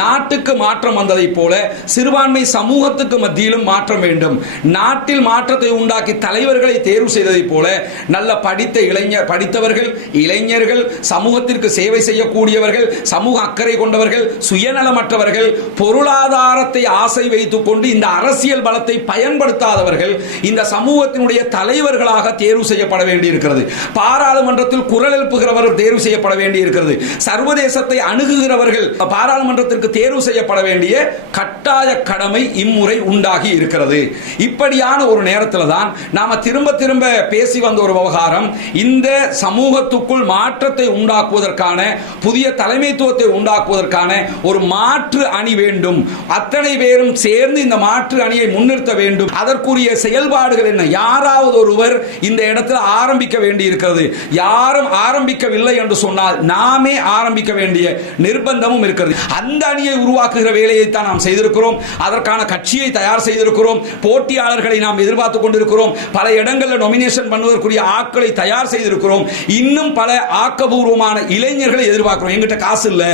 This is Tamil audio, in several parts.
நாட்டுக்கு மாற்றம் வந்ததை போல சிறுபான்மை சமூகத்துக்கு மத்தியிலும் மாற்றம் வேண்டும். நாட்டில் மாற்றத்தை உண்டாக்கி தலைவர்களை தேர்வு செய்ததை போல நல்ல படித்தவர்கள், இளைஞர்கள், சமூகத்திற்கு சேவை செய்யக்கூடியவர்கள், சமூக அக்கறை கொண்டவர்கள், சுயநலமற்றவர்கள், பொருளாதாரத்தை ஆசை வைத்துக் கொண்டு இந்த அரசியல் பலத்தை பயன்படுத்தாதவர்கள் இந்த சமூகத்தினுடைய தலைவர்களாக தேர்வு செய்யப்பட வேண்டியிருக்கிறது. பாராளுமன்றத்தில் குரல் எழுப்புகிறவர்கள் தேர்வு செய்யப்பட வேண்டியிருக்கிறது. சர்வதேசத்தை அணுகுகிறவர்கள் பாராளுமன்றத்திற்கு தேர்வு செய்யப்பட வேண்டிய கட்டாய கடமை இம்முறை உண்டாகி இருக்கிறது. இப்படியான ஒரு நேரத்தில் தான் நாம திரும்ப திரும்ப பேசி வந்த ஒரு விவகாரம், இந்த சமூகத்துக்குள் மாற்றத்தை உண்டாக்குவதற்கான, புதிய தலைமைத்துவத்தை உண்டாக்குவதற்கான ஒரு மாற்று அணி வேண்டும். அத்தனை பேரும் சேர்ந்து இந்த மாற்று அணியை முன்னிறுத்த வேண்டும். அதற்குரிய செயல்பாடுகள் என்ன? யாராவது ஒருவர் இந்த இடத்தில் ஆரம்பிக்க வேண்டி இருக்கிறது. யாரும் ஆரம்பிக்கவில்லை என்று சொன்னால் நாமே ஆரம்பிக்க வேண்டிய நிர்பந்தமும் இருக்கிறது. அந்த அணியை உருவாக்குகிற வேலையை தான் நாம் செய்திருக்கிறோம். அதற்கான கட்சியை தயார் செய்திருக்கிறோம். போட்டியாளர்களை நாம் எதிர்பார்த்துக் கொண்டிருக்கிறோம். பல இடங்களில் நொமினேஷன் பண்ணுவதற்குரிய ஆட்களை தயார் செய்திருக்கிறோம். இன்னும் பல ஆக்கபூர்வமான இளைஞர்களை எதிர்பார்க்கிறோம். எங்கிட்ட காசு இல்ல,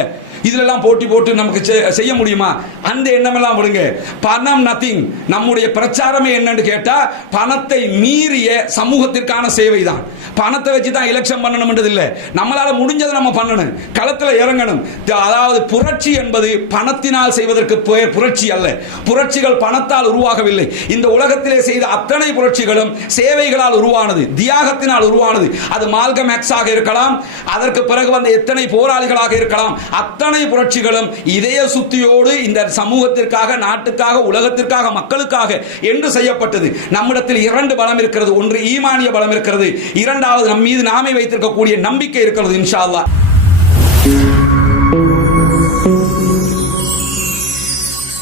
இதெல்லாம் போட்டி போட்டு நமக்கு செய்ய முடியுமா? அந்த எண்ணமெல்லாம் விடுங்க. பணம் நத்திங். நம்முடைய பிரச்சாரமே என்னன்னு கேட்டா பணத்தை மீறிய சமூகத்திற்கான சேவை தான். பணத்தை வச்சு தான் எலெக்ஷன் பண்ணணும் இல்ல, நம்மளால முடிஞ்சதை நம்ம பண்ணணும், களத்தில் இறங்கணும். அதாவது புரட்சி என்பது பணத்தினால் செய்வதற்கு பெயர் புரட்சி அல்ல. புரட்சிகள் பணத்தால் உருவாகவில்லை. இந்த உலகத்திலே செய்த அத்தனை புரட்சிகளும் சேவைகளால் உருவானது, தியாகத்தினால் உருவானது. அது மால்கம் எக்ஸாக இருக்கலாம், அதற்கு பிறகு வந்த எத்தனை போராளிகளாக இருக்கலாம். அத்தனை புரட்சிகளும் இதய சுத்தியோடு இந்த சமூகத்திற்காக, நாட்டுக்காக, உலகத்திற்காக, மக்களுக்காக என்று செய்யப்பட்டது. நம்மிடத்தில் இரண்டு பலம் இருக்கிறது. ஒன்று ஈமானிய பலம் இருக்கிறது, இரண்டாவது நம் மீது நாமே வைத்திருக்கக்கூடிய நம்பிக்கை இருக்கிறது. இன்ஷா அல்லாஹ்.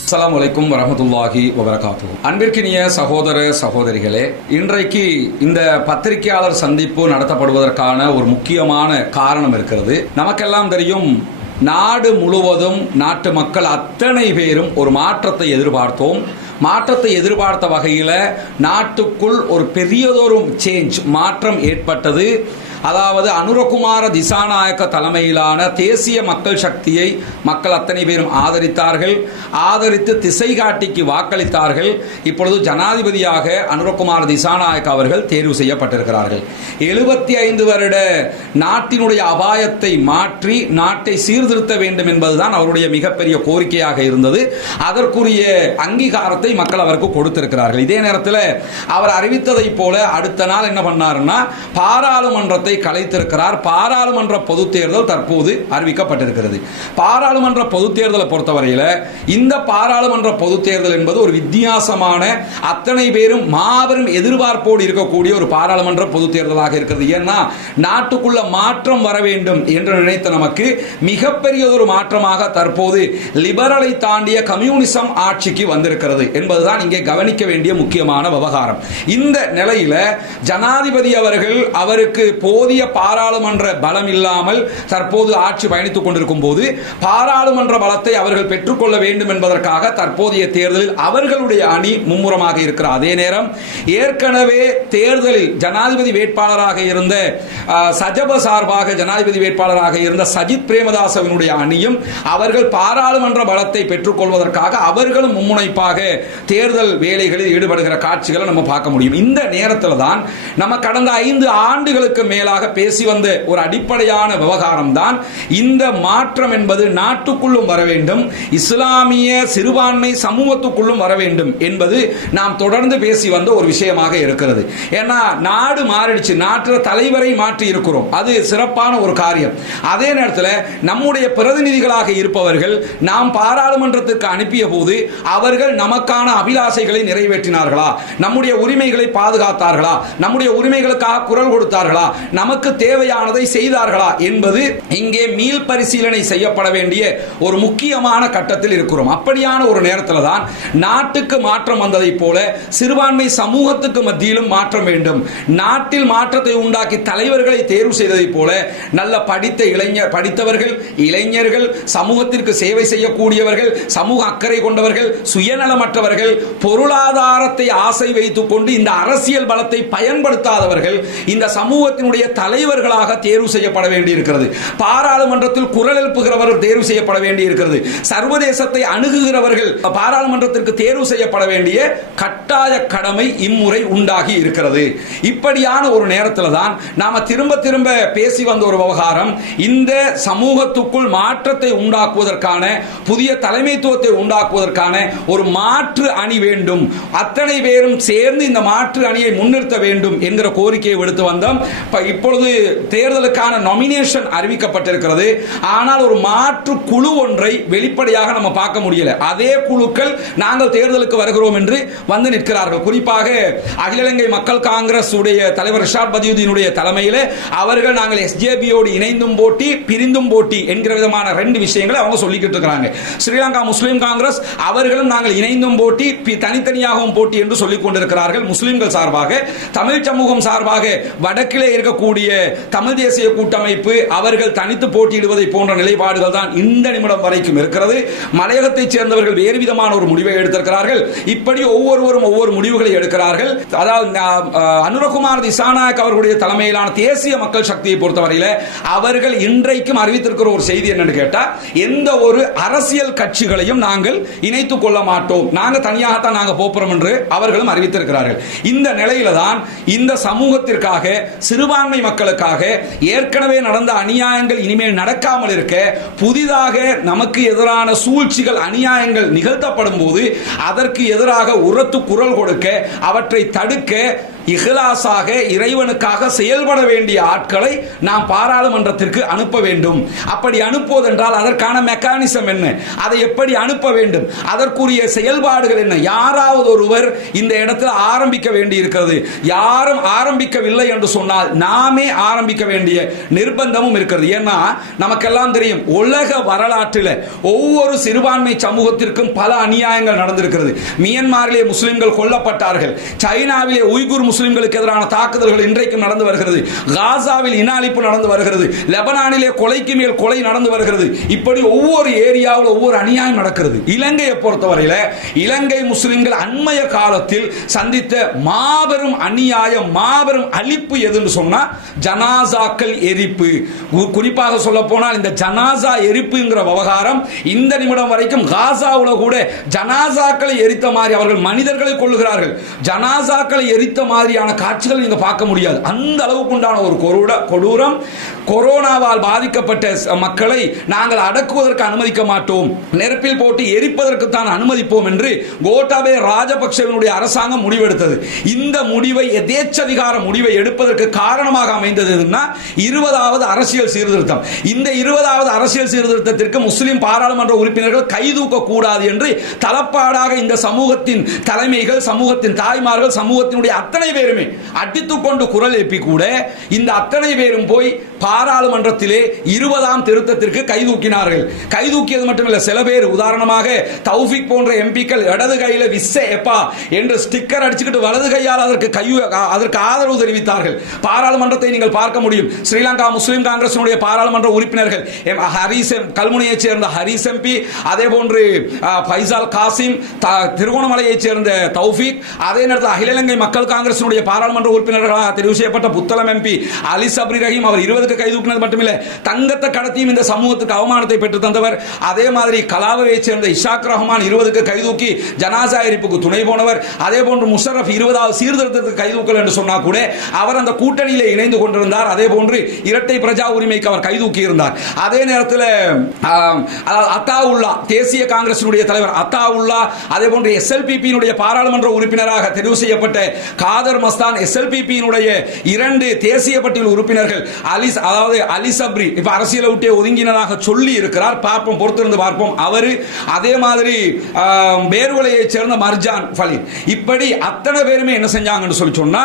அஸ்ஸலாமு அலைக்கும் வரஹ்மத்துல்லாஹி வபரகாத்துஹு. அன்பிற்கினிய சகோதர சகோதரிகளே, இன்றைக்கு இந்த பத்திரிகையாளர் சந்திப்பு நடத்தப்படுவதற்கான ஒரு முக்கியமான காரணம் இருக்கிறது. நமக்கெல்லாம் தெரியும், நாடு முழுவதும் நாட்டு மக்கள் அத்தனை பேரும் ஒரு மாற்றத்தை எதிர்பார்த்தோம். மாற்றத்தை எதிர்பார்த்த வகையில் நாட்டுக்குள் ஒரு பெரியதொரு மாற்றம் ஏற்பட்டது. அதாவது அனுரகுமார திசாநாயக்க தலைமையிலான தேசிய மக்கள் சக்தியை மக்கள் அத்தனை பேரும் ஆதரித்தார்கள். ஆதரித்து திசை காட்டிக்கு வாக்களித்தார்கள். இப்பொழுது ஜனாதிபதியாக அனுரகுமார திசாநாயக்க அவர்கள் தேர்வு செய்யப்பட்டிருக்கிறார்கள். 75 வருட நாட்டினுடைய அபாயத்தை மாற்றி நாட்டை சீர்திருத்த வேண்டும் என்பதுதான் அவருடைய மிகப்பெரிய கோரிக்கையாக இருந்தது. அதற்குரிய அங்கீகாரத்தை மக்கள் அவருக்கு கொடுத்திருக்கிறார்கள். இதே நேரத்தில் அவர் அறிவித்ததை போல அடுத்த நாள் என்ன பண்ணாருன்னா, பாராளுமன்றத்தை கலைத்திருக்கிறார். பாராளுமன்ற பொது தேர்தல் தற்போது அறிவிக்கப்பட்டிருக்கிறது. பாராளுமன்ற பொது தேர்தலை பொறுத்தவரையில் இந்த பாராளுமன்ற பொது தேர்தல் என்பது ஒரு வித்தியாசமான, அத்தனை பேரும் மாபெரும் எதிர்பார்ப்போடு இருக்கக்கூடிய ஒரு பாராளுமன்ற பொது தேர்தலாக இருக்கிறது. ஏன்னா நாட்டுக்குள்ள மாற்றம் வர வேண்டும் என்று நினைத்த நமக்கு மிகப்பெரிய ஒரு மாற்றமாக தற்போது லிபரலை தாண்டிய கம்யூனிசம் ஆட்சிக்கு வந்திருக்கிறது என்பதுதான் இங்கே கவனிக்க வேண்டிய முக்கியமான விவகாரம். இந்த நிலையில ஜனாதிபதி அவர்கள் அவருக்கு போதிய பாராளுமன்ற பலம் இல்லாமல் தற்போது ஆட்சி பயணித்துக் கொண்டிருக்கும் போது பாராளுமன்ற பலத்தை அவர்கள் பெற்றுக்கொள்ள வேண்டும் என்பதற்காக தற்போதைய தேர்தலில் அவர்களுடைய அணி மும்முரமாக இருக்கிறார். அதே நேரம் ஏற்கனவே தேர்தலில் ஜனாதிபதி வேட்பாளராக இருந்த சஜப சார்பாக ஜனாதிபதி வேட்பாளராக இருந்த சஜித் பிரேமதாசவினுடைய அணியும் அவர்கள் பாராளுமன்ற பலத்தை பெற்றுக்கொள்வதற்காக அவர்களும் மும்முனைப்பாக தேர்தல் வேலைகளில் ஈடுபடுகிற காட்சிகளை நம்ம பார்க்க முடியும். இந்த நேரத்தில் தான் நம்ம கடந்த 5 ஆண்டுகளுக்கு மேலாக பேசி வந்த ஒரு அடிப்படையான விவகாரம் தான் இந்த மாற்றம் என்பது நாட்டுக்குள்ளும் வர வேண்டும், இஸ்லாமிய சிறுபான்மை சமூகத்துக்குள்ளும் வர வேண்டும் என்பது நாம் தொடர்ந்து பேசி வந்த ஒரு விஷயமாக இருக்கிறது. ஏன்னா நாடு மாறிடுச்சு, நாட்டு தலைவரை மாற்றி இருக்கிறோம், அது சிறப்பான ஒரு காரியம். அதே நேரத்தில் நம்முடைய பிரதிநிதிகளாக இருப்பவர்கள் நாம் பாராளுமன்றத்திற்கு அனுப்பிய போது அவர்கள் நமக்கான அபிலாசைகளை நிறைவேற்றினார்களா, நம்முடைய உரிமைகளை பாதுகாத்தார்களா, நம்முடைய உரிமைகளுக்காக குரல் கொடுத்தார்களா, நமக்கு தேவையானதை செய்தார்களா என்பது இங்கே மீள் பரிசீலனை செய்யப்பட வேண்டிய ஒரு முக்கியமான கட்டத்தில் இருக்கிறோம். அப்படியான ஒரு நேரத்தில் தான் நாட்டுக்கு மாற்றம் வந்ததை போல சிறுபான்மை சமூகத்துக்கு மத்தியிலும் மாற்றம் வேண்டும். நாட்டில் மாற்றத்தை உண்டாக்கி தலைவர்களை தேர்வு செய்ததை போல நல்ல படித்தவர்கள், இளைஞர்கள், சமூகத்திற்கு சேவை செய்யக்கூடியவர்கள், சமூக அக்கறை கொண்டவர்கள், சுயநலமற்றவர்கள், பொருளாதாரத்தை ஆசை வைத்துக் கொண்டு இந்த அரசியல் பலத்தை பயன்படுத்தாதவர்கள் இந்த சமூகத்தினுடைய தலைவர்களாக தேர்வு செய்யப்பட வேண்டி இருக்கிறது. பாராளுமன்றத்தில் குரல் எழுப்புகிறவர்கள் தேர்வு செய்யப்பட வேண்டி இருக்கிறது. சர்வதேசத்தை அணுகுகிறவர்கள் பாராளுமன்றத்திற்கு தேர்வு செய்யப்பட வேண்டிய கட்டாய கடமை இம்முறை உண்டாகி இருக்கிறது. இப்படியான ஒரு நேரத்தில் தான் நாம திரும்ப திரும்ப பேசி வந்த ஒரு விவகாரம், இந்த சமூகத்துக்குள் மாற்றத்தை உண்டாக்குவதற்கான, புதிய தலைமைத்துவத்தை உண்டாக்குவதற்கான ஒரு மாற்று அணி வேண்டும், அத்தனை பேரும் சேர்ந்து இந்த மாற்று அணியை முன்னிறுத்த வேண்டும் என்கிற கோரிக்கையை விடுத்து வந்தோம். இப்பொழுது தேர்தலுக்கான நாமினேஷன் அறிவிக்கப்பட்டிருக்கிறது. ஆனால் ஒரு மாற்று குழு ஒன்றை வெளிப்படையாக நம்ம பார்க்க முடியல. அதே குழுக்கள் நாங்கள் தேர்தலுக்கு வருகிறோம் என்று வந்து நிற்கிறார்கள். குறிப்பாக அகில இலங்கை மக்கள் காங்கிரஸ் உடைய தலைவர் ரிஷாட் பதியுதீனுடைய தலைமையில் அவர்கள் நாங்கள் எஸ்ஜேபியோடு இணைந்தும் போட்டி பிரிந்தும் போட்டி என்கிற விதமான ரெண்டு விஷயங்களை அவங்க சொல்லிக்கிட்டு இருக்கிறாங்க. ஸ்ரீலங்கா முஸ்லிம் காங்கிரஸ் அவர்களும் நாங்கள் இணைந்தும் போட்டி தனித்தனியாகவும் போட்டி என்று சொல்லிக் கொண்டிருக்கிறார்கள். முஸ்லிம்கள் சார்பாக, தமிழ் சமூகம் சார்பாக வடக்கிலே இருக்கக்கூடிய தமிழ் தேசிய கூட்டமைப்பு அவர்கள் தனித்து போட்டியிடுவதை போன்ற நிலைப்பாடுகள் தான் இந்த நிமிடம் வரைக்கும் இருக்கிறது. மலையகத்தைச் சேர்ந்தவர்கள் வேறு விதமான ஒரு முடிவை எடுத்திருக்கிறார்கள். இப்படி ஒவ்வொருவரும் ஒவ்வொரு முடிவுகளை எடுக்கிறார்கள். அதாவது அனுரகுமார் திசாநாயக் அவர்களுடைய தலைமையிலான தேசிய மக்கள் சக்தியை பொறுத்தவரையில் அவர்கள் இன்றைக்கும் அறிவித்திருக்கிற ஒரு செய்தி என்னன்னு கேட்டா, எந்த ஒரு அரசியல் கட்சிகளையும் நாங்கள் இணைத்துக் கொள்ள மாட்டோம், நாங்கள் தனியாகத்தான் நாங்கள் போகிறோம் என்று அவர்களும் அறிவித்திருக்கிறார்கள். இந்த நிலையில தான் இந்த சமூகத்திற்காக, சிறுபான்மை மக்களுக்காக ஏற்கனவே நடந்த அநியாயங்கள் இனிமேல் நடக்காமல் இருக்க, புதிதாக நமக்கு எதிரான சூழ்ச்சிகள், அநியாயங்கள் நிகழ்த்தப்படும் போது அதற்கு எதிராக உரத்து குரல் கொடுக்க, அவற்றை தடுக்க, இஹ்லாஸாக இறைவனுக்காக செயல்பட வேண்டிய ஆட்களை நாம் பாராளுமன்றத்திற்கு அனுப்ப வேண்டும். அப்படி அனுப்புவதென்றால் அதற்கான மெக்கானிசம் என்ன, அதை எப்படி அனுப்ப வேண்டும், அதற்குரிய செயல்பாடுகள் என்ன, யாராவது ஒருவர் இந்த இடத்தில் ஆரம்பிக்க வேண்டி இருக்கிறது. யாரும் ஆரம்பிக்கவில்லை என்று சொன்னால் நாமே ஆரம்பிக்க வேண்டிய நிர்பந்தமும் இருக்கிறது. ஏன்னா நமக்கெல்லாம் தெரியும், உலக வரலாற்றில் ஒவ்வொரு சிறுபான்மை சமூகத்திற்கும் பல அநியாயங்கள் நடந்திருக்கிறது. மியன்மாரிலே முஸ்லிம்கள் கொல்லப்பட்டார்கள். சைனாவிலே உய்குர் முஸ்லிம்களுக்கு எதிரான தாக்குதல்கள் இன்றைக்கும் நடந்து வருகிறது. காசாவில் இன அழிப்பு நடந்து வருகிறது. லெபனானிலே கொலைக்கு மேல் கொலை நடந்து வருகிறது. இப்படி ஒவ்வொரு ஏரியாவில் ஒவ்வொரு அநியாயம் நடக்கிறது. இலங்கையை பொறுத்தவரையில் இலங்கை முஸ்லிம்கள் அண்மைய காலத்தில் சந்தித்த மாபெரும் அநியாயம், மாபெரும் அழிப்பு எதுன்னு சொன்னா ஜனாசாக்கள் எரிப்பு. குறிப்பாக சொல்ல போனால் இந்த ஜனாசா எரிப்புங்கிற விவகாரம் இந்த நிமிடம் வரைக்கும் காசாவில் கூட ஜனாசாக்களை எரித்த மாதிரி அவர்கள் மனிதர்களை கொள்ளுகிறார்கள். ஜனாசாக்களை எரித்த மாதிரியான காட்சிகள் நீங்க பார்க்க முடியாது. அந்த அளவுக்கு உண்டான ஒரு கொடூரம். கொரோனாவால் பாதிக்கப்பட்ட மக்களை நாங்கள் அடக்குவதற்கு அனுமதிக்க மாட்டோம், நெருப்பில் போட்டு எரிப்பதற்கு தான் அனுமதிப்போம் என்று கோட்டாபய ராஜபக்சேவினுடைய அரசாங்கம் முடிவெடுத்தது. இந்த முடிவை, எதேச்சதிகார முடிவை எடுப்பதற்கு காரணமாக அமைந்தது 20வது அரசியல் சீர்திருத்தம். இந்த 20வது அரசியல் சீர்திருத்தத்திற்கு முஸ்லிம் பாராளுமன்ற உறுப்பினர்கள் கைதூக்க கூடாது என்று தலப்பாடாக இந்த சமூகத்தின் தலைமைகள், சமூகத்தின் தாய்மார்கள், சமூகத்தினுடைய அத்தனை பேருமே அடித்துக்கொண்டு குரல் எழுப்பி கூட இந்த அத்தனை பேரும் போய் பாராளுமன்றத்திலே 20ஆம் திருத்தத்திற்கு கைதூக்கினார்கள். கைதூக்கியது மட்டுமல்ல, சில பேர் உதாரணமாக தௌஃபிக் போன்ற எம்பிக்கள் இடது கையில விஸ்ஸே எப்பா என்று ஸ்டிக்கர் அடிச்சுக்கிட்டு வலது கையால் அதற்கு ஆதரவு தெரிவித்தார்கள். பாராளுமன்றத்தை நீங்கள் பார்க்க முடியும். ஸ்ரீலங்கா முஸ்லிம் காங்கிரசினுடைய பாராளுமன்ற உறுப்பினர்கள் கல்முனையைச் சேர்ந்த ஹரிஸ் எம்பி, அதே போன்று ஃபைசால் காசிம், திருகோணமலையைச் சேர்ந்த தௌஃபிக், அதே நேரத்தில் அகில இலங்கை மக்கள் காங்கிரசினுடைய பாராளுமன்ற உறுப்பினர்களாக தெரிவு செய்யப்பட்ட புத்தளம் எம்பி அலி சப்ரி ரஹீம், அவர் 20க்கு கைதூக்கினது மட்டுமில்லை, தங்கத்தை கடத்தியும் இந்த சமூகத்துக்கு அவமானத்தை பெற்று தந்தவர். அதே மாதிரி கலாவையைச் சேர்ந்த இஷாக் ரஹ்மான் 20க்கு கைதூக்கி ஜனாசா எரிப்புக்கு துணை போனவர். அதே போன்று முஷரப் 20வது சீர்திருத்தத்துக்கு கைதூக்கல் என்று சொன்னா கூட அவர் அந்த கூட்டணியிலே இணைந்து கொண்டிருந்தார். அதே போன்று இரட்டை பிரஜா உரிமைக்கு அவர் கைதூக்கி இருந்தார். அதே நேரத்தில் அத்தாவுல்லா, தேசிய காங்கிரசினுடைய தலைவர் அத்தாவுல்லா, அதே போன்று எஸ்எல்பிபியினுடைய பாராளுமன்ற உறுப்பினராக தெரிவு செய்யப்பட்ட காதர் மஸ்தான், எஸ்எல்பிபியினுடைய 2 தேசிய பட்டியல் உறுப்பினர்கள் அலி சப்ரி இப்ப அரசியலை விட்டு ஒதுங்கினதாக சொல்லி இருக்கிறார். பார்ப்போம், பொறுத்திருந்து பார்ப்போம். அவரு அதே மாதிரி பேர்வலையைச் சேர்ந்த மர்ஜான் ஃபலீல், இப்படி அத்தனை பேருமே என்ன செஞ்சாங்கன்னு சொல்லி சொன்னா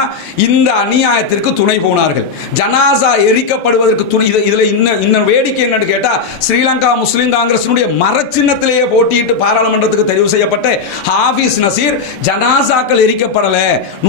இந்த அநியாயத்திற்கு துணை போனார்கள். ஜனாசா எரிக்கப்படுவதற்கு துணை. இதுல இன்னும் வேடிக்கை என்னன்னு கேட்டா, ஸ்ரீலங்கா முஸ்லிம் காங்கிரசினுடைய மரச்சின்னத்திலேயே போட்டியிட்டு பாராளுமன்றத்துக்கு தெரிவு செய்யப்பட்ட ஹாஃபிஸ் நசீர் ஜனாசாக்கள் எரிக்கப்படல,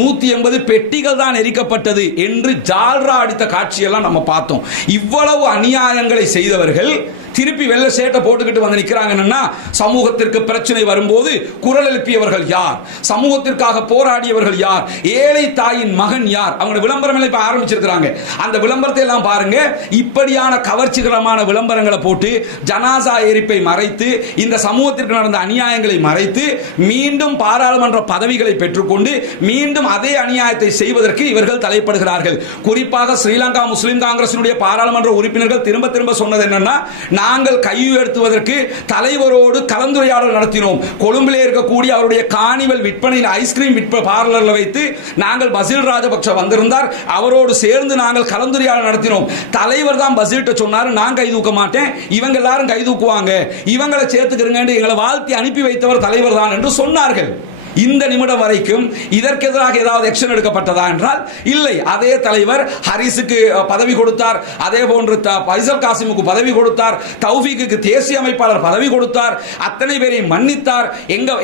180 பெட்டிகள் தான் எரிக்கப்பட்டது என்று ஜால்ரா அடித்த காட்சியெல்லாம் நம்ம பார்த்தோம். இவ்வளவு அநியாயங்களை செய்தவர்கள் திருப்பி வெள்ள சேட்டை போட்டுக்கிட்டு வந்து நிற்கிறாங்கன்னா சமூகத்திற்கு பிரச்சனை வரும்போது குரல் எழுப்பியவர்கள் யார், சமூகத்திற்காக போராடியவர்கள் யார், ஏழை தாயின் மகன் யார், அவங்க விளம்பரம் எல்லாம் இப்ப ஆரம்பிச்சிருக்காங்க. அந்த விளம்பரத்தை எல்லாம் பாருங்க. இப்படியான கவர்ச்சிகரமான விளம்பரங்களை போட்டு ஜனாசா எரிப்பை மறைத்து இந்த சமூகத்திற்கு நடந்த அநியாயங்களை மறைத்து மீண்டும் பாராளுமன்ற பதவிகளை பெற்றுக்கொண்டு மீண்டும் அதே அநியாயத்தை செய்வதற்கு இவர்கள் தலைப்படுகிறார்கள். குறிப்பாக ஸ்ரீலங்கா முஸ்லிம் காங்கிரசினுடைய பாராளுமன்ற உறுப்பினர்கள் திரும்ப திரும்ப சொன்னது என்னன்னா, நாங்கள் கையுயர்த்துவதற்கு தலைவரோடு கலந்துரையாடல் நடத்தினோம். கொழும்பிலே இருக்கக்கூடிய அவருடைய காணிவல் விற்பனையில் ஐஸ்கிரீம் பார்லரில் வைத்து நாங்கள் பசில் ராஜபக்ஷ வந்திருந்தார், அவரோடு சேர்ந்து நாங்கள் கலந்துரையாடல் நடத்தினோம். தலைவர் தான் பசில்ட்ட சொன்னார், நான் கை தூக்க மாட்டேன், இவங்க எல்லாரும் கை தூக்குவாங்க, இவங்களை சேர்த்துக்கிறங்க, எங்களை வாழ்த்தி அனுப்பி வைத்தவர் தலைவர் தான் என்று சொன்னார்கள். இந்த நிமிடம் வரைக்கும் இதற்கு எதிராக ஏதாவது ஆக்ஷன் எடுக்கப்பட்டதா என்றால் இல்லை. அதே தலைவர் ஹரிஸுக்கு பதவி கொடுத்தார், அதே போன்று ஃபைசல் காசிமுக்கு பதவி கொடுத்தார், தௌஃபீக்கு தேசிய அமைப்பாளர் பதவி கொடுத்தார், அத்தனை பேரையும் மன்னித்தார்,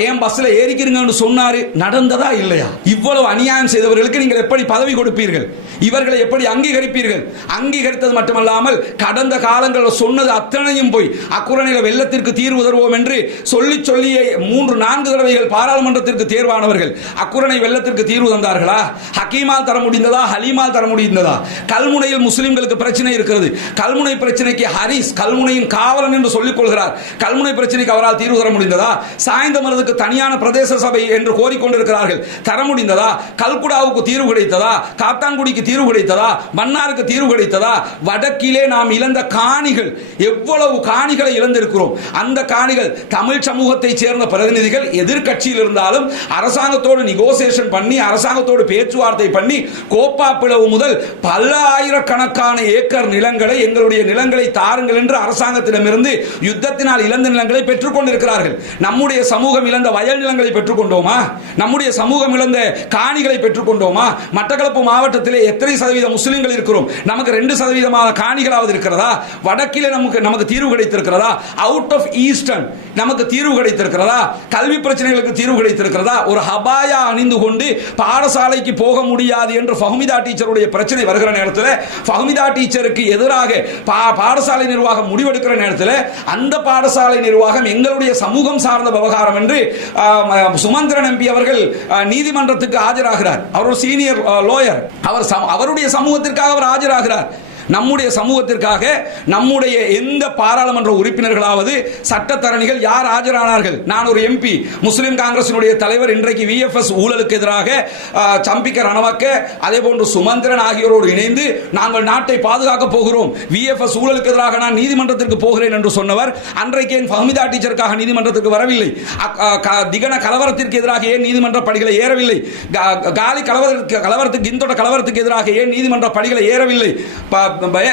ஏன் பஸ்ல ஏறிக்கிறீங்கன்னு சொன்னாரு. நடந்ததா இல்லையா? இவ்வளவு அநியாயம் செய்தவர்களுக்கு நீங்கள் எப்படி பதவி கொடுப்பீர்கள்? இவர்களை எப்படி அங்கீகரிப்பீர்கள்? அங்கீகரித்தது மட்டுமல்லாமல் கடந்த காலங்களில் சொன்னது அத்தனையும் போய் அக்குரணையில் வெள்ளத்திற்கு தீர்வு தருவோம் என்று சொல்லி சொல்லியே 3-4 தடவைகள் பாராளுமன்றத்திற்கு தேர்வானவர்கள் அக்குரணை வெள்ளத்திற்கு தீர்வு தந்தார்களா? ஹக்கீமால் தர முடிந்ததா? ஹலீமால் தர முடிந்ததா? கல்முனையில் முஸ்லிம்களுக்கு பிரச்சனை இருக்கிறது. கல்முனை பிரச்சனைக்கு ஹரிஸ் கல்முனையின் காவலன் என்று சொல்லிக் கொள்கிறார். கல்முனை பிரச்சனைக்கு அவரால் தீர்வு தர முடிந்ததா? சாய்ந்தமருதுக்கு தனியான பிரதேச சபை என்று கோரிக்கொண்டிருக்கிறார்கள், தர முடிந்ததா? கல்குடாவுக்கு தீர்வு கிடைத்ததா? காத்தான்குடிக்கு தீர்வு கிடைத்ததா? மன்னாருக்கு தீர்வு கிடைத்ததா? வடக்கிலே நாம் இழந்த காணிகள், எவ்வளவு காணிகளை இழந்திருக்கிறோம். அந்த காணிகள் தமிழ் சமூகத்தை சேர்ந்த பிரதிநிதிகள் எதிர்க்கட்சியில் இருந்தாலும் அரசாங்கத்தோடு நெகோசியேஷன் பண்ணி, அரசாங்கத்தோடு பேச்சுவார்த்தை பண்ணி, கோப்பா பிளவு முதல் பல ஆயிரக்கணக்கான ஏக்கர் நிலங்களை, எங்களுடைய நிலங்களை தாருங்கள் என்று அரசாங்கத்திடமிருந்து யுத்தத்தினால் இழந்த நிலங்களை பெற்றுக் கொண்டிருக்கிறார்கள். நம்முடைய சமூகம் இழந்த வயல் நிலங்களை பெற்றுக் கொண்டோமா? நம்முடைய சமூகம் இழந்த காணிகளை பெற்றுக் கொண்டோமா? மட்டக்களப்பு மாவட்டத்திலே எத்தனை சதவீத முஸ்லிம்கள் இருக்கிறோம்? நமக்கு 2% காணிகளாவது இருக்கிறதா? வடக்கிலே நமக்கு தீர்வு கிடைத்திருக்கிறதா? அவுட் ஆஃப் ஈஸ்டர்ன் நமக்கு தீர்வு கிடைத்திருக்கிறதா? கல்வி பிரச்சனைகளுக்கு தீர்வு கிடைத்திருக்கிறதா? ஒரு ஹபாயா அணிந்து கொண்டு பாடசாலைக்கு போக முடியாது என்று ஃபஹ்மிதா டீச்சருடைய பிரச்சனை வருகிற நேரத்தில், ஃபஹ்மிதா டீச்சருக்கு எதிராக பாடசாலை நிர்வாகம் முடிவெடுக்கிற நேரத்தில் அந்த பாடசாலை நிர்வாகம் எங்களுடைய சமூகம் சார்ந்த விவகாரம் என்று சுமந்திரன் எம்பி அவர்கள் நீதிமன்றத்துக்கு ஆஜராகிறார். அவர் ஒரு சீனியர் லாயர், அவருடைய சமூகத்திற்காக அவர் ஆஜராகிறார். நம்முடைய சமூகத்திற்காக நம்முடைய எந்த பாராளுமன்ற உறுப்பினர்களாவது சட்டத்தரணிகள் யார் ஆஜரானார்கள்? நான் ஒரு எம்பி, முஸ்லிம் காங்கிரசினுடைய தலைவர், இன்றைக்கு விஎஃப்எஸ் ஊழலுக்கு எதிராக சம்பிக்க ரணவக்க அதே போன்று சுமந்திரன் ஆகியோரோடு இணைந்து நாங்கள் நாட்டை பாதுகாக்க போகிறோம், விஎஃப்எஸ் ஊழலுக்கு எதிராக நான் நீதிமன்றத்திற்கு போகிறேன் என்று சொன்னவர் அன்றைக்கு என் ஃபஹ்மிதா டீச்சருக்காக நீதிமன்றத்திற்கு வரவில்லை. திகன கலவரத்திற்கு எதிராக ஏன் நீதிமன்ற படிகளை ஏறவில்லை? காலி கலவரத்துக்கு இந்தோட கலவரத்துக்கு எதிராக ஏன் நீதிமன்ற படிகளை ஏறவில்லை?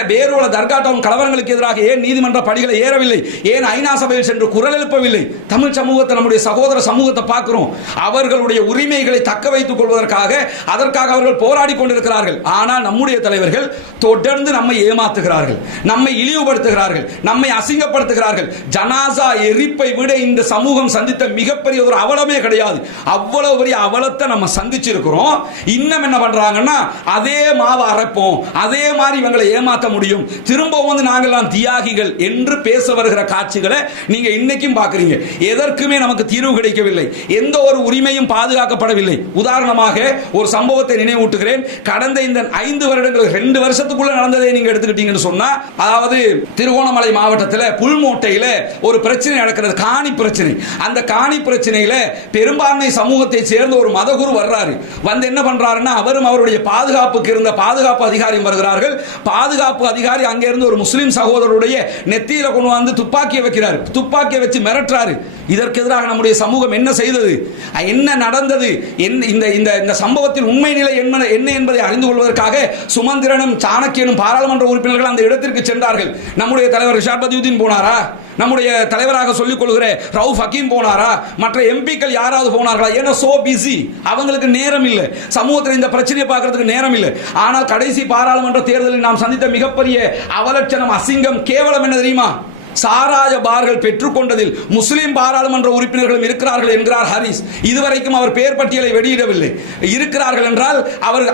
பேரோல தர்கா டவுன் கலவரங்களுக்கு எதிராக ஏன் நீதிமன்ற படிகளை ஏறவில்லை? ஏன் ஐநா சபையில் சென்று குரல் எழுப்பவில்லை? தமிழ் சமூகத்தை, நம்முடைய சகோதர சமூகத்தை பார்க்கிறோம். அவர்களுடைய உரிமைகளை தக்க வைத்துக் கொள்வதற்காக அதற்காக அவர்கள் போராடி கொண்டிருக்கிறார்கள். ஆனால் நம்முடைய தலைவர்கள் தொடர்ந்து நம்மை ஏமாத்துகிறார்கள், நம்மை இழிவுபடுத்துகிறார்கள், நம்மை அசிங்கப்படுத்துகிறார்கள். ஜனாசா எரிப்பை விட இந்த சமூகம் சந்தித்த மிகப்பெரிய ஒரு அவலமே கிடையாது. அவ்வளவு பெரிய அவலத்தை நம்ம சந்திச்சிருக்கிறோம். இன்னும் என்ன பண்றாங்கன்னா, அதே மாவை அரைப்போம், அதே மாதிரி இவங்களை ஏமாற்ற முடியும், திரும்பவும் வந்து நாங்கள்லாம் தியாகிகள் என்று பேச வருகிற காட்சிகளை நீங்க இன்னைக்கும் பார்க்கிறீங்க. எதற்குமே நமக்கு தீர்வு கிடைக்கவில்லை, எந்த ஒரு உரிமையும் பாதுகாக்கப்படவில்லை. உதாரணமாக ஒரு சம்பவத்தை நினைவூட்டுகிறேன். கடந்த இந்த 5 வருடங்கள் 2 வருஷத்துக்குள்ள நடந்ததை நீங்க எடுத்துக்கிட்டீங்கன்னு சொன்னா, அதாவது திருகோணமலை மாவட்டத்தில் புல்மோட்டையில் ஒரு பிரச்சனை நடக்கிறது, காணி பிரச்சனை. அந்த காணி பிரச்சனையில பெரும்பான்மை சமூகத்தை சேர்ந்த ஒரு மதகுரு வர்றாரு. வந்து என்ன பண்றாருன்னா, அவரும் அவருடைய பாதுகாப்புக்கு இருந்த பாதுகாப்பு அதிகாரியும் வருகிறார்கள். பாதுகாப்பு அதிகாரி அங்க இருந்து ஒரு முஸ்லிம் சகோதரருடைய நெத்தியில கொண்டு வந்து துப்பாக்கியை வைக்கிறார், துப்பாக்கியை வச்சு மிரட்டுறாரு. இதற்கு எதிராக நம்முடைய சமூகம் என்ன செய்தது, என்ன நடந்தது, இந்த சம்பவத்தில் உண்மை நிலை என்ன என்பதை அறிந்து கொள்வதற்காக சுமந்திரனும் சாணக்கியனும் பாராளுமன்ற உறுப்பினர்கள் அந்த இடத்திற்கு சென்றார்கள். நம்முடைய தலைவர் ரிஷாட் பதியுதீன் போனாரா? நம்முடைய தலைவராக சொல்லிக் கொள்கிற ரவுஃப் ஹக்கீம் போனாரா? மற்ற எம்பிக்கள் யாராவது போனார்களா? ஏன்னா சோ பிஸி, அவங்களுக்கு நேரம் இல்லை, சமூகத்தில் இந்த பிரச்சனையை பார்க்கறதுக்கு நேரம் இல்லை. ஆனால் கடைசி பாராளுமன்ற தேர்தலில் நாம் சந்தித்த மிகப்பெரிய அவலட்சணம், அசிங்கம், கேவலம் என்ன தெரியுமா? சாராய பார்கள் பெற்றுக்கொண்டதில் முஸ்லிம் பாராளுமன்ற உறுப்பினர்களும் இருக்கிறார்கள் என்கிறார் ஹரிஸ். இதுவரைக்கும் அவர் பெயர் பட்டியலை வெளியிடவில்லை. இருக்கிறார்கள் என்றால்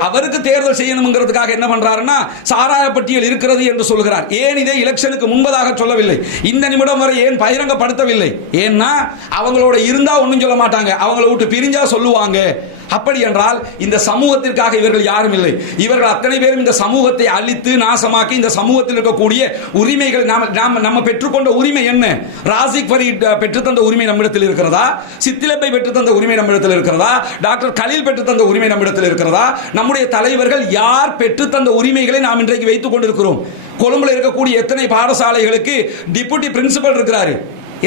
அவருக்கு தேர்தல் செய்யணுங்கிறதுக்காக என்ன பண்றாருன்னா சாராய பட்டியல் இருக்கிறது என்று சொல்கிறார். ஏன் இதை எலெக்ஷனுக்கு முன்பதாக சொல்லவில்லை? இந்த நிமிடம் வரை ஏன் பகிரங்கப்படுத்தவில்லை? ஏன்னா அவங்களோட இருந்தா ஒன்னும் சொல்ல மாட்டாங்க, அவங்கள விட்டு பிரிஞ்சா சொல்லுவாங்க. அப்படி என்றால் இந்த சமூகத்திற்காக இவர்கள் யாரும் இல்லை. இவர்கள் அத்தனை பேரும் இந்த சமூகத்தை அழித்து நாசமாக்கி இந்த சமூகத்தில் இருக்கக்கூடிய உரிமைகள் நம்ம பெற்றுக்கொண்ட உரிமை என்ன? ராசிக் ஃபரீத் பெற்றுத்தந்த உரிமை நம்மிடத்தில் இருக்கிறதா? சித்திலப்பை பெற்றுத்தந்த உரிமை நம்மிடத்தில் இருக்கிறதா? டாக்டர் கலீல் பெற்றுத்தந்த உரிமை நம்மிடத்தில் இருக்கிறதா? நம்முடைய தலைவர்கள் யார் பெற்றுத்தந்த உரிமைகளை நாம் இன்றைக்கு வைத்துக் கொண்டிருக்கிறோம்? கொழும்புல இருக்கக்கூடிய எத்தனை பாடசாலைகளுக்கு டிப்யூட்டி பிரின்சிபல் இருக்கிறாரு?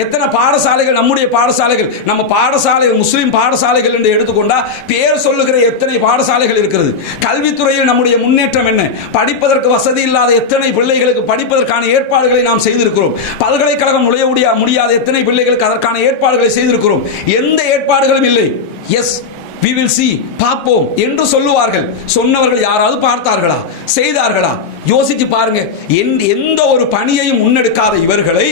எத்தனை பாடசாலைகள் நம்முடைய பாடசாலைகள், நம்ம பாடசாலைகள் முஸ்லிம் பாடசாலைகள் என்று எடுத்துக்கொண்டா பேர் சொல்லுகிற எத்தனை பாடசாலைகள் இருக்கிறது? கல்வித்துறையில் நம்முடைய முன்னேற்றம் என்ன? படிப்பதற்கு வசதி இல்லாத எத்தனை பிள்ளைகளுக்கு படிப்பதற்கான ஏற்பாடுகளை நாம் செய்திருக்கிறோம். பல்கலைக்கழகம் நுழைய முடியாத எத்தனை பிள்ளைகளுக்கு அதற்கான ஏற்பாடுகளை செய்திருக்கிறோம். எந்த ஏற்பாடுகளும் இல்லை. எஸ் we will see, பார்ப்போம் என்று சொல்லுவார்கள். சொன்னவர்கள் யாராவது பார்த்தார்களா? செய்தார்களா? யோசிச்சு பாருங்க. எந்த ஒரு பணியையும் முன்னெடுக்காத இவர்களை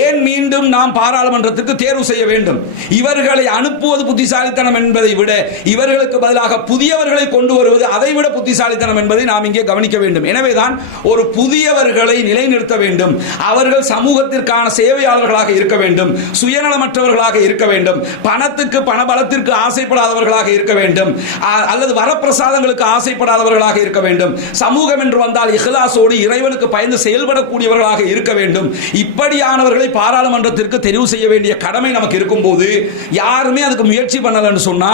ஏன் மீண்டும் நாம் பாராளுமன்றத்துக்கு தேர்வு செய்ய வேண்டும்? இவர்களை அனுப்புவது புத்திசாலித்தனம் என்பதை விட இவர்களுக்கு பதிலாக புதியவர்களை கொண்டு வருவது அதை விட புத்திசாலித்தனம் என்பதை நாம் இங்கே கவனிக்க வேண்டும். எனவேதான் ஒரு புதியவர்களை நிலைநிறுத்த வேண்டும். அவர்கள் சமூகத்திற்கான சேவையாளர்களாக இருக்க வேண்டும், சுயநலமற்றவர்களாக இருக்க வேண்டும், பணத்துக்கு பணபலத்திற்கு ஆசைப்படாதவர்களாக இருக்க வேண்டும், அல்லது வரப்பிரசாதங்களுக்கு ஆசைப்படாதவர்களாக இருக்க வேண்டும். சமூகம் என்று வந்தால் இஹ்லாஸோடு இறைவனுக்கு பயந்து செயல்படக்கூடியவர்களாக இருக்க வேண்டும். இப்படியானவர்களை பாராளுமன்றத்திற்கு தெரிவு செய்ய வேண்டிய கடமை நமக்கு இருக்கும்போது யாருமே அதுக்கு முயற்சி பண்ணலன்னு சொன்னா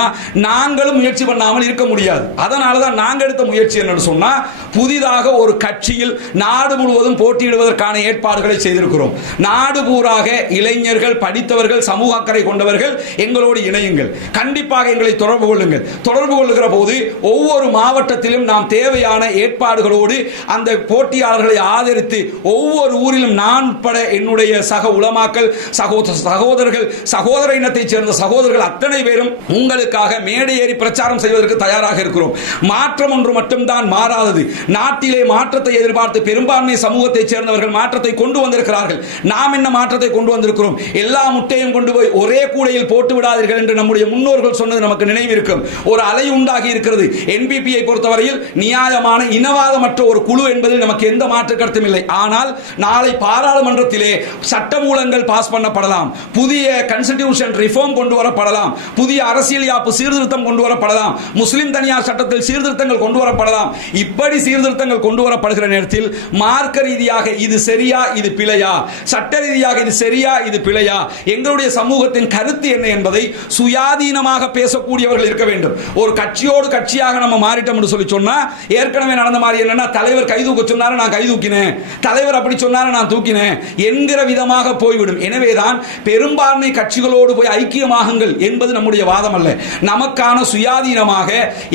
நாங்களும் முயற்சி பண்ணாமல் இருக்க முடியாது. அதனால தான் நாங்கள் எடுத்த முயற்சி என்னன்னு சொன்னா புதிதாக ஒரு கட்சியில் நாடு முழுவதும் போட்டியிடுவதற்கான ஏற்பாடுகளை செய்திருக்கிறோம். நாடு பூராக இளைஞர்கள், படித்தவர்கள், சமூக அக்கறை கொண்டவர்கள் எங்களோடு இணையுங்கள். கண்டிப்பாக எங்களை தொடர்பு கொள்ளுகிற போது ஒவ்வொரு மாவட்டத்திலும் நாம் தேவையான ஏற்பாடுகளோடு அந்த போட்டியாளர்களை ஆதரித்து ஒவ்வொரு ஊரிலும் நான் உட்பட என்னுடைய சக உலமாக்கள், சகோதரர்கள், சகோதர இனத்தைச் சேர்ந்த சகோதரர்கள் அத்தனை பேரும் உங்களுக்காக மேடை ஏறி பிரச்சாரம் செய்வதற்கு தயாராக இருக்கிறோம். மாற்றம் ஒன்று மட்டும்தான் மாறாதது. நாட்டிலே மாற்றத்தை எதிர்பார்த்து பெரும்பான்மை சமூகத்தைச் சேர்ந்தவர்கள் மாற்றத்தை கொண்டு வந்திருக்கிறார்கள். நாம் என்ன மாற்றத்தை கொண்டு வந்திருக்கிறோம்? எல்லா முட்டையும் கொண்டு போய் ஒரே கூடையில் போட்டு விடாதீர்கள் என்று நம்முடைய முன்னோர்கள் சொன்னது நமக்கு நினைவு இருக்கும். ஒரு அலை உண்டாகி இருக்கிறது. என்பிபியை பொறுத்தவரையில் நியாயமான இனவாதமற்ற ஒரு குழு என்பதில் நமக்கு எந்த மாற்று கருத்தும் இல்லை. ஆனால் நாளை பாராளுமன்றத்திலே சட்டமூலங்கள் பாஸ் பண்ணப்படலாம், புதிய கான்ஸ்டிடியூஷன் ரிஃபார்ம் கொண்டு வரப்படலாம், புதிய அரசியல் யாப்பு சீர்திருத்தம் கொண்டு வரப்படலாம், முஸ்லிம் தனியார் சட்டத்தில் சீர்திருத்தங்கள் கொண்டு வரப்படலாம். இப்படி சீர்திருத்தங்கள் கொண்டு வரப்படுகிற நேரத்தில் மார்க்க ரீதியாக இது சரியா இது பிழையா, சட்ட ரீதியாக இது சரியா இது பிழையா, எங்களுடைய சமூகத்தின் கருத்து என்ன என்பதை சுயாதீனமாக பேசக்கூடியவர்கள் இருக்க வேண்டும். ஒரு கட்சியோடு கட்சியாக நம்ம மாறிட்டோம் என்று சொல்லி சொன்னா ஏற்கனவே நடந்த மாதிரி என்னன்னா தலைவர் கை தூக்க சொன்னாரு நான் கை தூக்கினேன், தலைவர் அப்படி சொன்னாரு நான் தூக்கினேன் என்கிற விதமாக போய்விடும். எனவேதான் பெரும்பான்மை கட்சிகளோடு போய் ஐக்கியமாகுங்கள் என்பது நம்முடைய வாதம் அல்ல. நமக்கான சுயாதீனமாக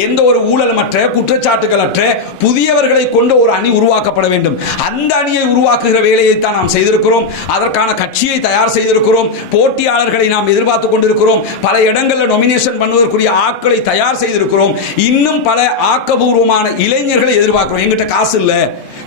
எந்த ஒரு ஊழலமற்ற குற்றச்சாட்டுகளற்ற புதியவர்களை கொண்ட ஒரு அணி உருவாக்கப்பட வேண்டும். அந்த அணியை உருவாக்குகிற வேலையை தான் நாம் செய்திருக்கிறோம். அதற்கான கட்சியை தயார் செய்திருக்கிறோம். போட்டியாளர்களை நாம் எதிர்பார்த்துக் கொண்டிருக்கிறோம். பல இடங்களில் நொமினேஷன் பண்ணுவதற்குரிய ஆட்களை தயார் செய்திருக்கிறோம். இன்னும் பல ஆக்கபூர்வமான இளைஞர்களை எதிர்பார்க்கிறோம். எங்கிட்ட காசு இல்ல,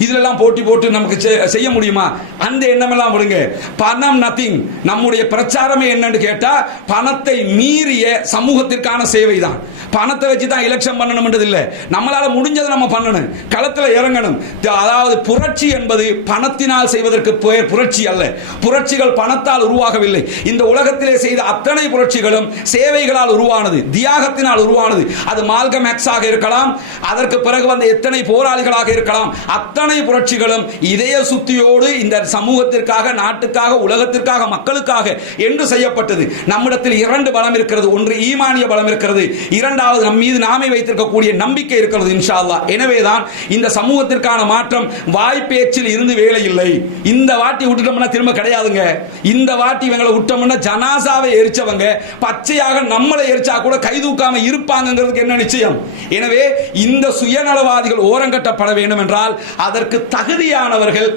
இதெல்லாம் போட்டி போட்டு நமக்கு செய்ய முடியுமா? அந்த எண்ணமெல்லாம் விடுங்க. பணம் நத்திங். நம்முடைய பிரச்சாரமே என்னன்னு கேட்டா பணத்தை மீறிய சமூகத்திற்கான சேவை தான். பணத்தை வச்சு தான் எலெக்ஷன் பண்ணணும் இல்ல, நம்மளால முடிஞ்சதை நம்ம பண்ணணும், களத்தில் இறங்கணும். அதாவது புரட்சி என்பது பணத்தினால் செய்வதற்கு பெயர் புரட்சி அல்ல. புரட்சிகள் பணத்தால் உருவாகவில்லை. இந்த உலகத்திலே செய்த அத்தனை புரட்சிகளும் சேவைகளால் உருவானது, தியாகத்தினால் உருவானது. அது மால்கம் எக்ஸ் ஆக இருக்கலாம், அதற்கு பிறகு வந்த எத்தனை போராளிகளாக இருக்கலாம். அத்தனை புரட்சிகளும் இதய சுத்தியோடு இந்த சமூகத்திற்காக, நாட்டுக்காக, உலகத்திற்காக, மக்களுக்காக என்று செய்யப்பட்டது. நம்மிடத்தில் இரண்டு பலம் இருக்கிறது. ஒன்று ஈமானிய பலம் இருக்கிறது, இரண்டாவது நம் மீது நாமே வைத்திருக்கக்கூடிய நம்பிக்கை இருக்கிறது இன்ஷா அல்லாஹ். எனவேதான் இந்த சமூகத்திற்கான மாற்றம் வாய்ப்பேச்சில் இருந்து வேலை இல்லை. இந்த வாட்டி விட்டுட்டோம்னா திரும்ப கிடையாதுங்க. இந்த வாட்டி இவங்களை விட்டோம்னா ஜனாசாவை எரிச்சவங்க பச்சையாக நம்மளை எரிச்சா கூட கைதூக்காம இருப்பாங்கிறதுக்கு என்ன நிச்சயம்? எனவே இந்த சுயநலவாதிகள் ஓரங்கட்டப்பட வேண்டும் என்றால் அதற்கு தகுதியானவர்கள்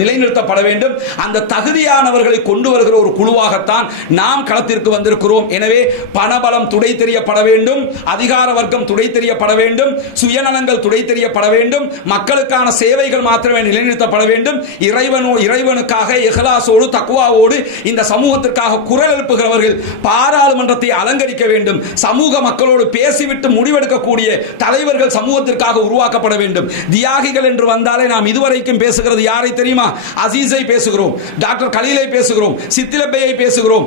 நிலைநிறுத்தப்பட வேண்டும். அந்த தகுதியானவர்களை கொண்டு வருகிற ஒரு குழுவாகத்தான் நாம் களத்திற்கு வந்திருக்கிறோம். எனவே பணபலம் துடை தெரியப்பட வேண்டும், அதிகார வர்க்கம் துடை தெரியப்பட வேண்டும், சுயநலங்கள் துடை தெரியப்பட வேண்டும், மக்களுக்கான சேவைகள் மாத்திரமே நிலைநிறுத்தப்பட வேண்டும். இறைவனுக்காக இஹ்லாஸோடு தக்வாவோடு இந்த சமூகத்திற்காக குரல் எழுப்புகிறவர்கள் பாராளுமன்றத்தை அலங்கரிக்க வேண்டும். சமூக மக்களோடு பேசிவிட்டு முடிவெடுக்கக்கூடிய தலைவர்கள் சமூகத்திற்காக உருவாக்கப்பட வேண்டும். தியாகிகள் என்று வந்தாலே நாம் இதுவரைக்கும் பேசுகிறது யாரை தெரியுமா? அசீஸை பேசுகிறோம், டாக்டர் கலீலை பேசுகிறோம், சித்திலப்பையை பேசுகிறோம்,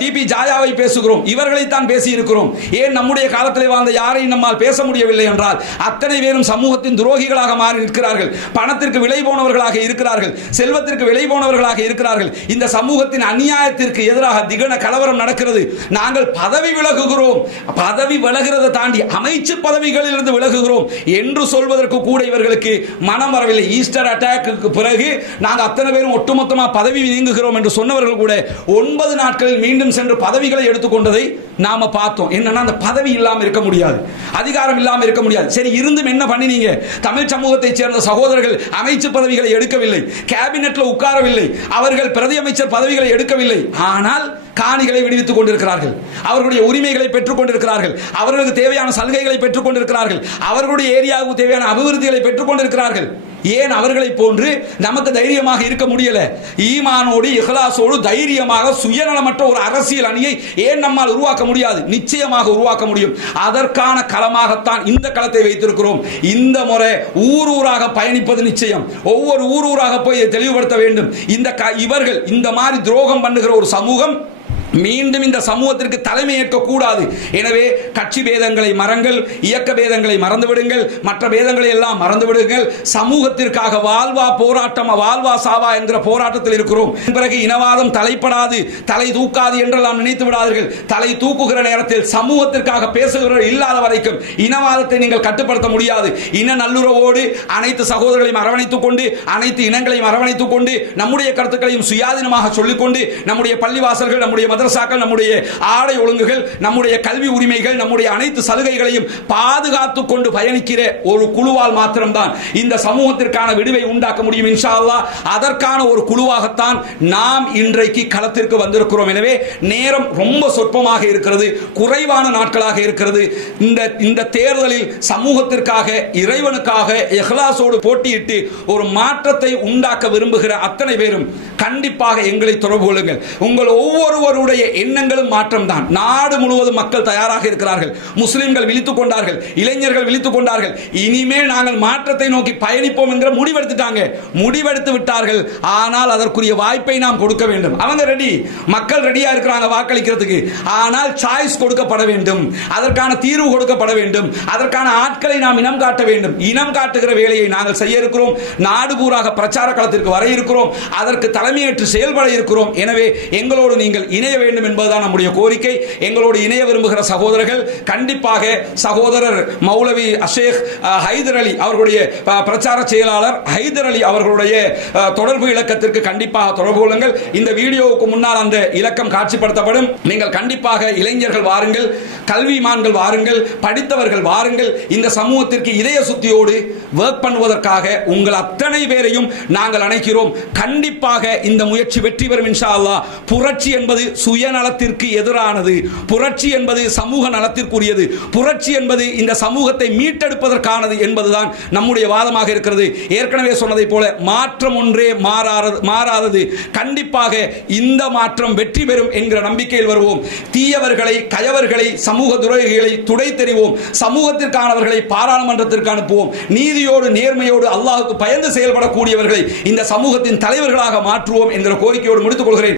டிபி ஜாயாவை பேசுகிறோம், இவர்களைத்தான் பேசி இருக்கிறோம். ஏன் நம்முடைய காலத்தில் வாழ்ந்த யாரையும் நம்மால் பேச முடியவில்லை என்றால் அத்தனை பேரும் சமூகத்தின் துரோகிகளாக மாறி நிற்கிறார்கள், பணத்திற்கு விலை போனவர்களாக இருக்கிறார்கள், செல்வத்திற்கு விலை போனவர்களாக இருக்கிறார்கள். இந்த சமூகத்தின் அநியாயத்திற்கு எதிராக திகன கலவரம் நடக்கிறது. நாங்கள் பதவி விலகுகிறோம், பதவி விலகிறதை தாண்டி அமைச்சு பதவிகளில் இருந்து விலகுகிறோம் என்று சொல்வதற்கு கூட இவர்களுக்கு மனம் வரவில்லை. ஈஸ்டர் அட்டாக்கு பிறகு நாங்கள் அத்தனை பேரும் ஒட்டுமொத்தமாக பதவி நீங்குகிறோம் என்று சொன்னவர்கள் கூட 9 நாட்களில் மீண்டும் சென்று பதவிகளை எடுத்துக்கொண்டதை நாம பார்த்தோம். என்னன்னா அந்த பதவி இல்லாம இருக்க முடியாது, அதிகாரம் இல்லாம இருக்க முடியாது. சரி, இருந்தும் என்ன பண்ணினீங்க? தமிழ் சமூகத்தை சேர்ந்த சகோதரர்கள் அமைச்சு பதவிகளை எடுக்கவில்லை, கேபினெட்ல உட்காரவில்லை, அவர்கள் பிரதி அமைச்சர் பதவிகளை எடுக்கவில்லை. ஆனால் காணிகளை விடுவித்துக் கொண்டிருக்கிறார்கள், அவர்களுடைய உரிமைகளை பெற்றுக் கொண்டிருக்கிறார்கள், அவர்களுக்கு தேவையான சலுகைகளை பெற்றுக் கொண்டிருக்கிறார்கள், அவர்களுடைய ஏரியாவுக்கு தேவையான அபிவிருத்திகளை பெற்றுக் கொண்டிருக்கிறார்கள். ஏன் அவர்களை போன்று நமக்கு தைரியமாக இருக்க முடியல? ஈமானோடு இஹ்லாஸோடு தைரியமாக சுயநலமற்ற ஒரு அரசியல் அணியை ஏன் நம்மால் உருவாக்க முடியாது? நிச்சயமாக உருவாக்க முடியும். அதற்கான களமாகத்தான் இந்த களத்தை வைத்திருக்கிறோம். இந்த முறை ஊராக பயணிப்பது நிச்சயம். ஒவ்வொரு ஊராக போய் தெளிவுபடுத்த வேண்டும். இவர்கள் இந்த மாதிரி துரோகம் பண்ணுகிற ஒரு சமூகம் மீண்டும் இந்த சமூகத்திற்கு தலைமை ஏற்க கூடாது. எனவே கட்சி பேதங்களை மறங்கள், இயக்க பேதங்களை மறந்து விடுங்கள், மற்ற பேதங்களை எல்லாம் மறந்து விடுங்கள். சமூகத்திற்காக வாழ்வா போராட்டம், வாழ்வா சாவா என்கிற போராட்டத்தில் இருக்கிறோம். பிறகு இனவாதம் தலைப்படாது, தலை தூக்காது என்றெல்லாம் நினைத்து விடாதீர்கள். தலை தூக்குகிற நேரத்தில் சமூகத்திற்காக பேசுகிறவர்கள் இல்லாத வரைக்கும் இனவாதத்தை நீங்கள் கட்டுப்படுத்த முடியாது. இன நல்லுறவோடு அனைத்து சகோதரர்களையும் அரவணைத்துக் கொண்டு, அனைத்து இனங்களையும் அரவணைத்துக் கொண்டு, நம்முடைய கருத்துக்களையும் சுயாதீனமாக சொல்லிக்கொண்டு, நம்முடைய பள்ளிவாசல்கள், நம்முடைய மதரசாக்கள், நம்முடைய ஆடை ஒழுங்குகள், நம்முடைய கல்வி உரிமைகள், நம்முடைய அனைத்து சலுகைகளையும் பாதுகாத்துக் கொண்டு பயணிக்கிற ஒரு குழுவால் மாத்திரம்தான் இந்த சமூகத்திற்கான விடுவை உண்டாக்க முடியும். இன்ஷா அல்லாஹ் அதற்கான ஒரு குழுவாகத்தான் நாம் இன்றைக்கு களத்திற்கு வந்திருக்கிறோம். எனவே நேரம் ரொம்ப சொற்பமாக இருக்கிறது, குறைவான நாட்களாக இருக்கிறது. இந்த தேர்தலில் சமூகத்திற்காக, இறைவனுக்காக இஹ்லாஸோடு போட்டியிட்டு ஒரு மாற்றத்தை உண்டாக்க விரும்புகிற அத்தனை பேரும் கண்டிப்பாக எங்களை தொடர்பு கொள்ளுங்கள். உங்கள் ஒவ்வொருவருடைய எண்ணங்களும் மாற்றம் தான். நாடு முழுவதும் மக்கள் தயாராக இருக்கிறார்கள். முஸ்லிம்கள் விழித்துக் கொண்டார்கள், இளைஞர்கள் விழித்துக் கொண்டார்கள். இனிமேல் நாங்கள் மாற்றத்தை நோக்கி பயணிப்போம் என்கிற முடிவெடுத்துட்டாங்க, முடிவெடுத்து விட்டார்கள். ஆனால் அதற்குரிய வாய்ப்பை நாம் கொடுக்க வேண்டும். அவங்க ரெடி, மக்கள் ரெடியா இருக்கிறாங்க வாக்களிக்கிறதுக்கு. ஆனால் சாய்ஸ் கொடுக்கப்பட வேண்டும், அதற்கான தீர்வு கொடுக்கப்பட வேண்டும், அதற்கான ஆட்களை நாம் இனம் காட்ட வேண்டும். இனம் காட்டுகிற வேலையை நாங்கள் செய்ய இருக்கிறோம். நாடு பூராக பிரச்சார களத்திற்கு வர இருக்கிறோம், அதற்கு தலைமையேற்று செயல்பட இருக்கிறோம். எனவே எங்களோடு நீங்கள் இணைய வேண்டும் என்பதுதான் நம்முடைய கோரிக்கை. எங்களோடு இணைய விரும்புகிற சகோதரர்கள் கண்டிப்பாக சகோதரர் மௌலவி ஷேக் ஹைதர் அலி அவர்களுடைய பிரச்சார செயலாளர் ஹைதர் அலி அவர்களுடைய தொடர்பு இலக்கத்திற்கு கண்டிப்பாக தொடர்பு கொள்ளுங்கள். இந்த வீடியோவுக்கு முன்னால் அந்த இலக்கம் காட்சிப்படுத்தப்படும். நீங்கள் கண்டிப்பாக இளைஞர்கள் வாருங்கள், கல்விமான்கள் வாருங்கள், படித்தவர்கள் வாருங்கள். இந்த சமூகத்திற்கு இதய சுத்தியோடு வர்க் பண்ணுவதற்காக உங்கள் அத்தனை பேரையும் நாங்கள் அழைக்கிறோம். கண்டிப்பாக இந்த முயற்சி வெற்றி பெறும் இன்ஷா அல்லாஹ். புரட்சி என்பது சுயநலத்திற்கு எதிரானது, புரட்சி என்பது சமூக நலத்திற்குரியது, புரட்சி என்பது இந்த சமூகத்தை மீட்டெடுப்பதற்கானது என்பதுதான் நம்முடைய வாதமாக இருக்கிறது. ஏற்கனவே சொன்னதை போல மாற்றம் ஒன்றே மாறாதது. கண்டிப்பாக இந்த மாற்றம் வெற்றி பெறும் என்கிற நம்பிக்கையில் வருவோம். தீயவர்களை, கயவர்களை, சமூக துரோகிகளை துடை தெரிவோம். சமூகத்திற்கானவர்களை பாராளுமன்றத்திற்கு அனுப்புவோம். நீதியோடு நேர்மையோடு அல்லாஹ்வுக்கு பயந்து செயல்படக்கூடியவர்களை இந்த சமூகத்தின் தலைவர்களாக மாற்றுவோம் என்கிற கோரிக்கையோடு முடித்துக் கொள்கிறேன்.